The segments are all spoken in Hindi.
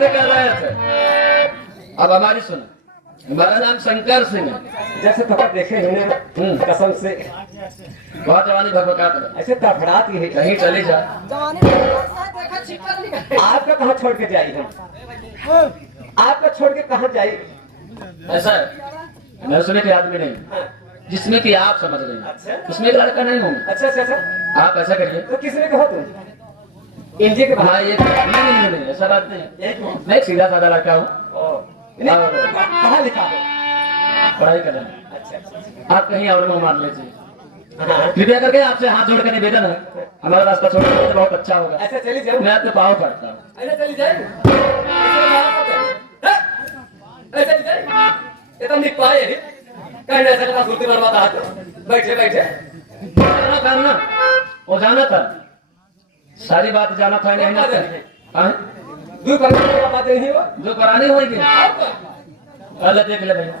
बातें कर रहे थे। अब हमारी सुनो, हमारा नाम शंकर सिंह है। जैसे तो देखे हमने कसम से बहुत जवानी भगवकात है, ऐसे तड़फड़ाती है। कहीं चली जा। आपका कहाँ छोड़ के जाई हम? आपका छोड़ के कहाँ जाई? ऐसा है, मैं उसमें के आदमी नहीं, जिसमें कि आप समझ रहे हैं, अच्छा। उसमें एक लड़का नहीं हूँ। अच्छा अच्छा अच्छा, आप ऐसा करिए, तो किसने कहा तुम? इंडिया के बाहर? हाँ ये नहीं, ऐसा बात नहीं है। मैं एक सीधा साधा लड़का हूँ, पढ़ा लिखा हो? पढ़ाई कर रहा हूँ। अच्छा अच्छा। आप कहीं और मुंह मार लीजिए। कृपया करके आपसे हाथ जोड़ कर निवेदन है, हमारा रास्ता छोड़ दीजिए तो बहुत अच्छा होगा। ऐसा चली जाओ, मैं आपके पाँव पड़ता हूँ। ऐसा चली जाए, ऐसा चली जाए। ये तो नहीं पाए रे, कहीं ऐसा का सुरती बर्बाद हाथ। बैठे बैठे करना वो जाना था, सारी बात जाना था नहीं ना। हाँ? दूर करने की बात नहीं हो जो करानी होगी पहले देख ले भैया।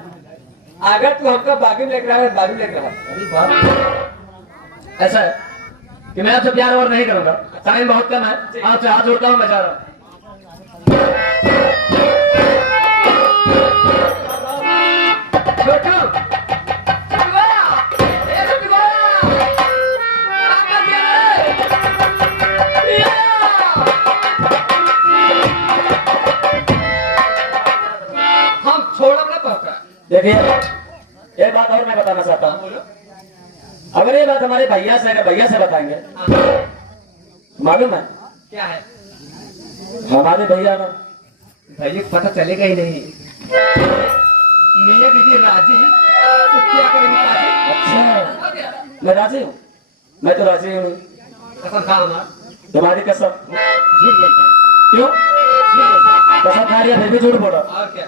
अगर तू हमका बागी में लेकर रहा है, बागी में लेकर रहा। अरे बाप, ऐसा है कि मैं आपसे प्यार और नहीं करूंगा, टाइम बहुत कम है, आपसे हाथ जोड़ता हूँ, मैं जा रहा हूँ। छोटू, देखिए एक बात और मैं बताना चाहता हूँ, अगर ये बात हमारे भैया से बताएंगे, मालूम है क्या है? हमारे भैया ना, भैया को पता चलेगा ही नहीं। मियां बीवी राजी तो क्या करेंगे? अच्छा मैं राजी हूँ, मैं तो राजी हूँ। कसम खा हमारा, तुम्हारी कसम? झूठ बोलता है। क्यों कसम खा रही है फिर भी झूठ बोल रहा? और क्या,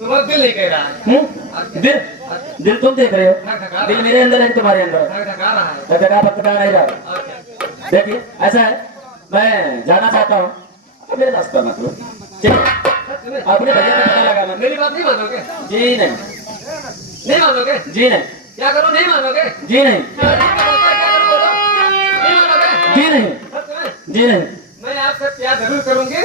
तुम्हारा दिल नहीं कह रहा है। दिल तुम देख रहे हो, दिल मेरे अंदर है, तुम्हारे अंदर है। ढका रहा है। पता नहीं रहा। और क्या? देखिए ऐसा है, मैं जाना चाहता हूँ, मेरे रास्ता मत लो। अपने भैया को पता लगा। मेरी बात नहीं मानोगे? जी नहीं, नहीं मानोगे? जी नहीं, क्या करो? नहीं मानोगे? जी नहीं, क्या करो बोलो? नहीं मानोगे? जी नहीं, जी नहीं। मैं आपसे प्यार जरूर करूंगी।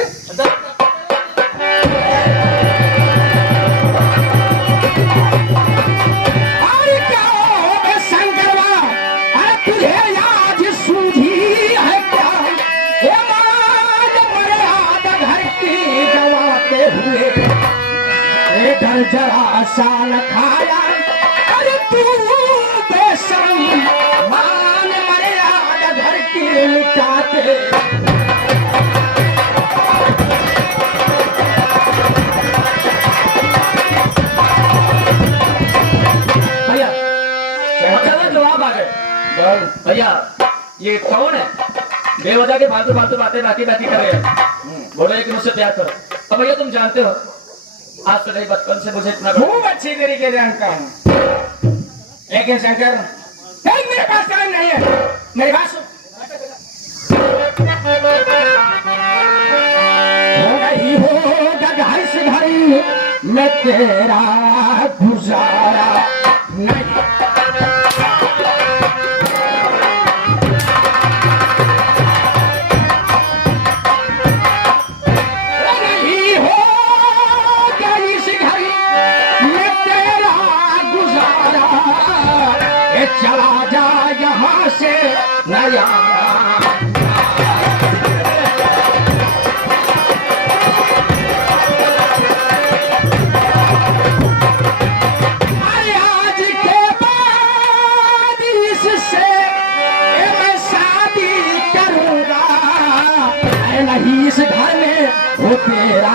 जरा साल खाया अरे तू बेशरम, मान मर्यादा घर की मिटाते। भैया जवाब आ गए। भैया ये कौन है बेवजह के फालतू फालतू बातें बाकी बाकी कर रहे हैं? बोलो एक मुझसे प्यार करो। अब भैया तुम जानते हो आज से नहीं, बचपन से मुझे इतना खूब अच्छी तरीके से जानता हूँ, लेकिन शंकर मेरे पास टाइम नहीं है। मेरी बात सुन। होगा घर से घर में तेरा गुजारा नहीं। चला जा यहाँ से नया। आज के बाद इससे मैं शादी करूँगा, नहीं इस घर में हो तेरा।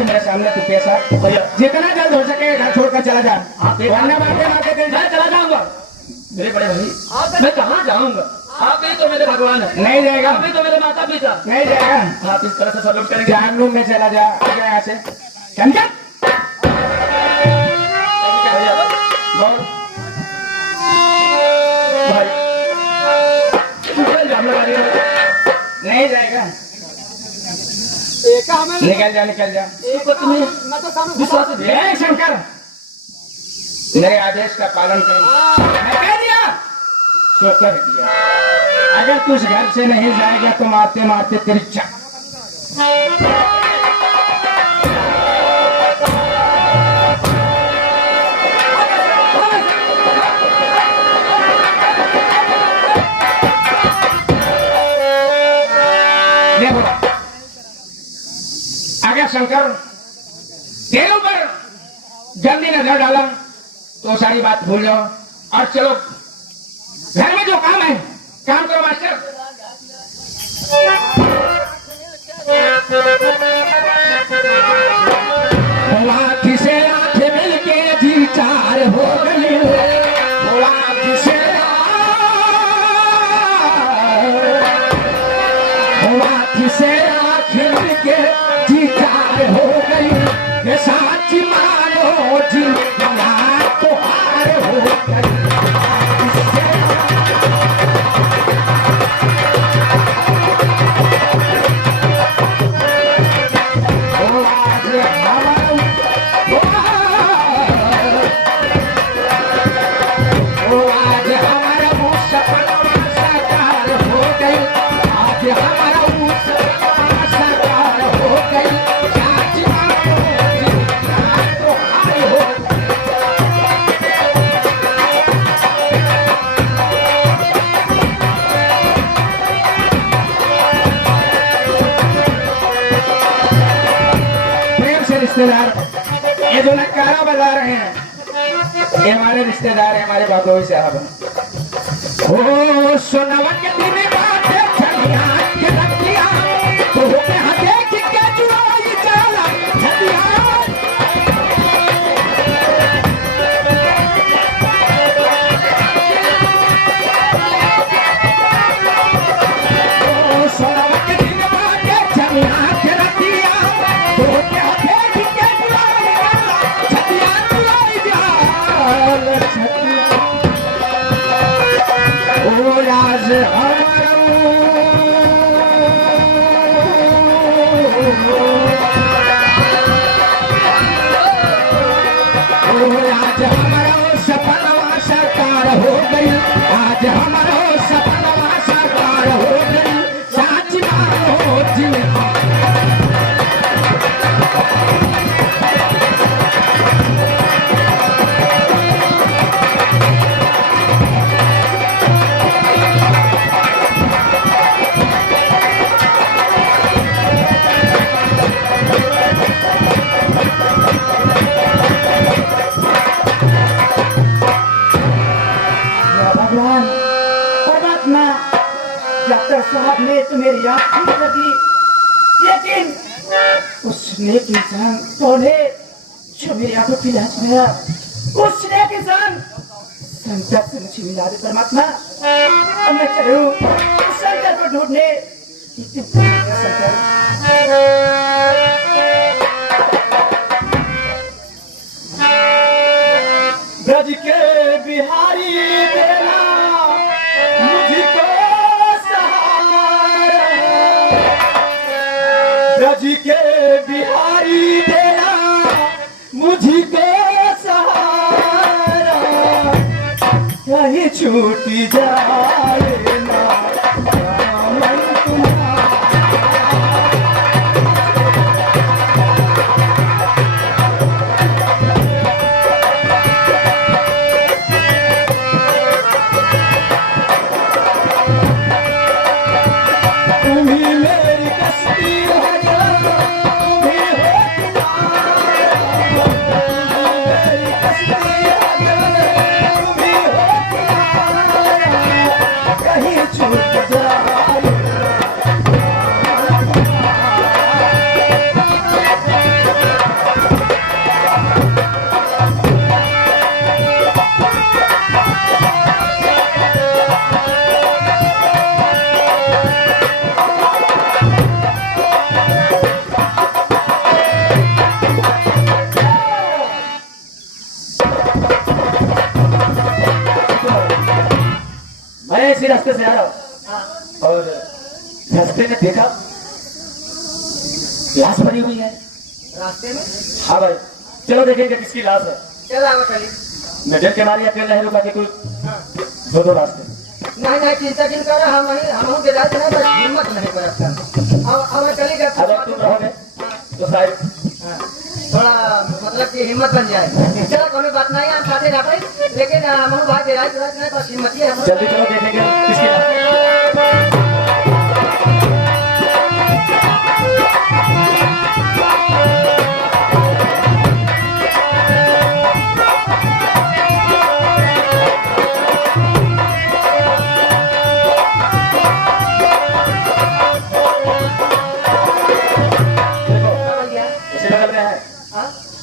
मेरे सामने तू पैसा जितना जल्द हो सके घर छोड़कर चला जा। वरना मैं चला जाऊंगा। मेरे बड़े भाई मैं कहाँ जाऊंगा? आप ही तो मेरे भगवान है। नहीं जाएगा। आप ही तो मेरे माता पिता। नहीं जाएगा। आप इस तरह से सलूट करेंगे। जानू में चला जा यहाँ से। समझा? निकल जा निकल जा। इसके ऊपर तुम्हें विश्वास है? हे शंकर, मेरे आदेश का पालन कर। मैं कह दिया तो कर दिया। अगर तू इस घर से नहीं जाएगा तो मारते मारते तेरी चाक। देखो, अगर शंकर तेरे ऊपर जल्दी नजर डाला तो सारी बात भूल जाओ और चलो घर में जो काम है काम करो मास्टर। लाठी से आंख मिलके जी चार हो गई। लाठी से आंख मिलके जी चार हो गई। ये साच मानो जी ना तो हार हो गई। रिश्तेदार ये जो नकारा बजा रहे हैं ये हमारे रिश्तेदार है, हमारे बाबू साहब। ओ सोनवन के दिन बातें चलिया के रखिया तो होके देख के जुआई चला छलिया। ओ सोनवन के दिन बातें चलिया के रखिया तो होके राज आज हमारा सपना साकार हो गई। आज हमारा सपना साकार हो गई। साच मानो जी डॉक्टर साहब ने तो मेरी आँख ठीक रखी, लेकिन उस नेक इंसान कौन है जो मेरी आंखों की इलाज मेरा? उस नेक इंसान संकट से मुझे मिला दे परमात्मा। अब मैं चलूं उस संकट को ढूंढने। ब्रज के बिहारी देना मुझको ब्रज के बिहारी देना मुझको सहारा। कहीं छूट जाए ना दामन तुम्हारा। तुम्ही मेरी कश्ती मैं इसी रास्ते से आ रहा हूँ और रास्ते में देखा लाश भरी हुई है रास्ते में हाँ भाई चलो देखेंगे किसकी लाश है चला वो चली मैं डर के मारी अकेले नहीं रुका कि कोई दो रास्ते नहीं नहीं चिंता जिन कर हम बेदात है बस हिम्मत नहीं करता हम चले गए अगर तुम रहोगे तो शायद थोड़ा मतलब कि हिम्मत बन जाए चलो कोई बात नहीं हम साथे रहते लेकिन हम भाई बेदात नहीं बस हिम्मत ही है जल्दी चलो देखेंगे किसकी लाश है।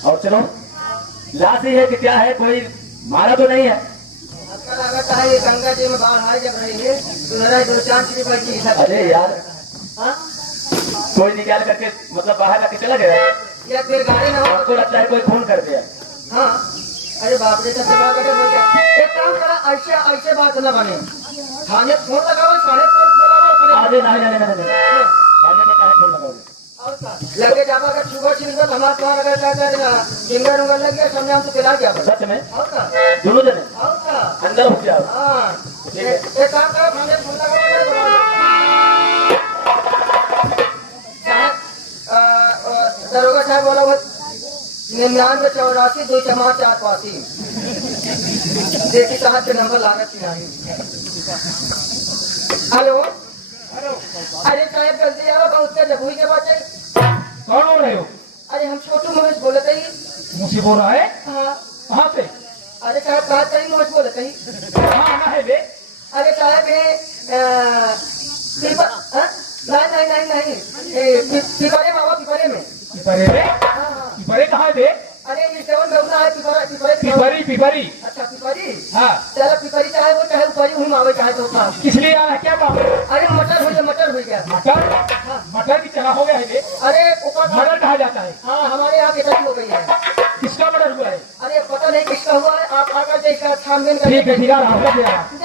और चलो लाश ही है कि क्या है कोई मारा तो नहीं है आजकल अगर है गंगा जी में बाढ़ आ जब रही है तो जरा दो चार चीज बैठी है अरे यार हाँ कोई निकाल करके मतलब बाहर करके चला गया या फिर गाड़ी ना हो आपको लगता है कोई खून कर दिया हाँ अरे बाप रे सब दिमाग गड़बड़ हो गया एक काम करा ऐसे ऐसे बात न बने थाने फोन लगाओ साढ़े फोन लगाओ अरे नहीं थाने में कहाँ फोन लगाओगे लगे जाबा अगर सुबह चिंता हमारा तुम्हारा अगर क्या करना फिंगर उंगर लग गया समझे हम तो पिला गया सच में और का दोनों जने और का अंदर हो गया हाँ एक काम करो थाने फोन लगाओ दरोगा साहब बोला वो 99 84 2 4 5 देखिए कहाँ पे नंबर लागत नहीं हेलो अरे साहब जल्दी आओ बहुत से जबुई के बात है कौन बोल रहे हो? अरे हम छोटू महेश बोले थे मुझसे बोल रहा है? हाँ कहाँ से? अरे साहब कहा कहीं महेश बोले थे कहाँ आना है बे? अरे साहब नहीं पिपरे बाबा पिपरे में पिपरे में? हाँ पिपरे कहाँ है बे? अरे ये सेवन गौना है पिपरे पिपरी पिपरी। अच्छा पिपरी हाँ। चलो पिपरी चाहे वो चाहे ऊपरी हूँ आवे चाहे तो ऊपर किस लिए आना है क्या बात? अरे मटर हो गया मटर? मटर की तरह हो गया है बे? अरे ऊपर मटर कहा जाता है? हाँ हमारे यहाँ कितनी हो गई है किसका मर्डर हुआ है? अरे पता नहीं किसका हुआ है आप आकर के इसका छानबीन ठीक है करिए ठीक है रहा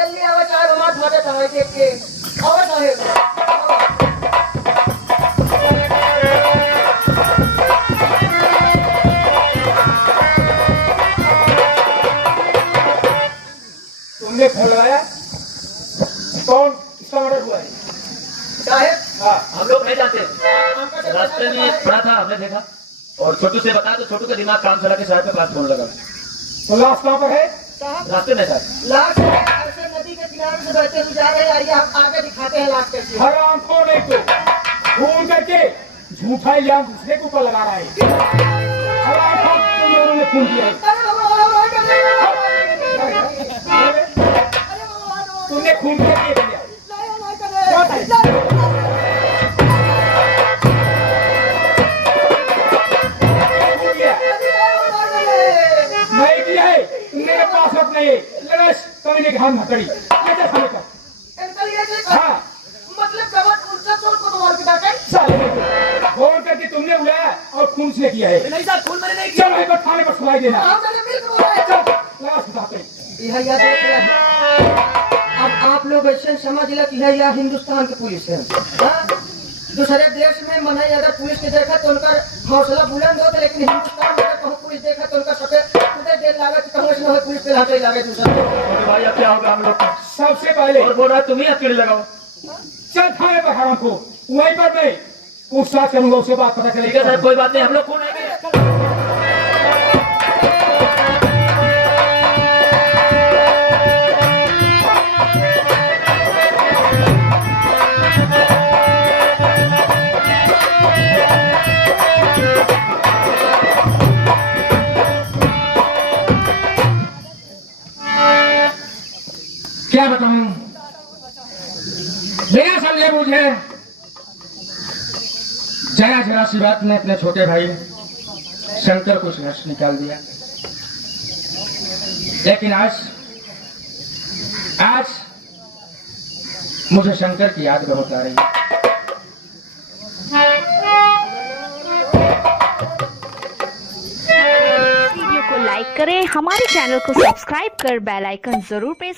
जल्दी आओ चाहे हमारे माते चाहे देख के और चाहे तुमने फोन लगाया? कौन किसका मर्डर हुआ है? साहेब हाँ। हम लोग नहीं जाते रास्ते में पड़ा था हमने देखा और छोटू से बताया तो छोटू का दिमाग काम चला के साहब के पास फोन लगा तो लाश कहाँ पर है? साहब रास्ते में था लाश ऐसे नदी के किनारे से बहते हुए जा रहे हैं आइए हम आगे दिखाते हैं लाश कैसे हराम को नहीं तो फोन करके झूठा इल्जाम दूसरे के ऊपर लगा रहा है। हराम को तुम लोगों ने खून किया है। तुमने खून किया ये किया? खून किया? नहीं किया है। मेरे पास अपने लड़स कमीने के हाथ हथकड़ी ये जा खाने का। हाँ मतलब कबर उल्टा चोट को मार के डाके साले फोन करके तुमने बुलाया और खून से किया है। नहीं सर खून मैंने नहीं किया चलो एक बार थाने पर सुनाई देना। हम मैंने मिल के बोला है चल लाश बताते हैं। यह याद रखिए अब आप लोग ऐसे समझ ले कि है यह हिंदुस्तान की पुलिस है हाँ? दूसरे देश में मना अगर पुलिस के देखा तो उनका हौसला बुलंद होता लेकिन हिंदुस्तान में कहूँ पुलिस देखा तो उनका सफेद उधर देर लागे कहूँ इसमें हो पुलिस पे लाते लागे दूसरा छोटे भाई अब क्या होगा हम लोग का सबसे पहले और बोल रहा है तुम ही अकेले लगाओ चल थाने पर हराम को वहीं पर नहीं पूछताछ करूंगा उसके बाद पता ठीक है चलेगा। साहब कोई बात नहीं हम लोग कौन है क्या बताऊं बिना समझे मुझे जरा जरा सी बात ने अपने छोटे भाई शंकर को घर से निकाल दिया। लेकिन आज मुझे शंकर की याद बहुत आ रही है। वीडियो को लाइक करें, हमारे चैनल को सब्सक्राइब कर बेल आइकन जरूर प्रेस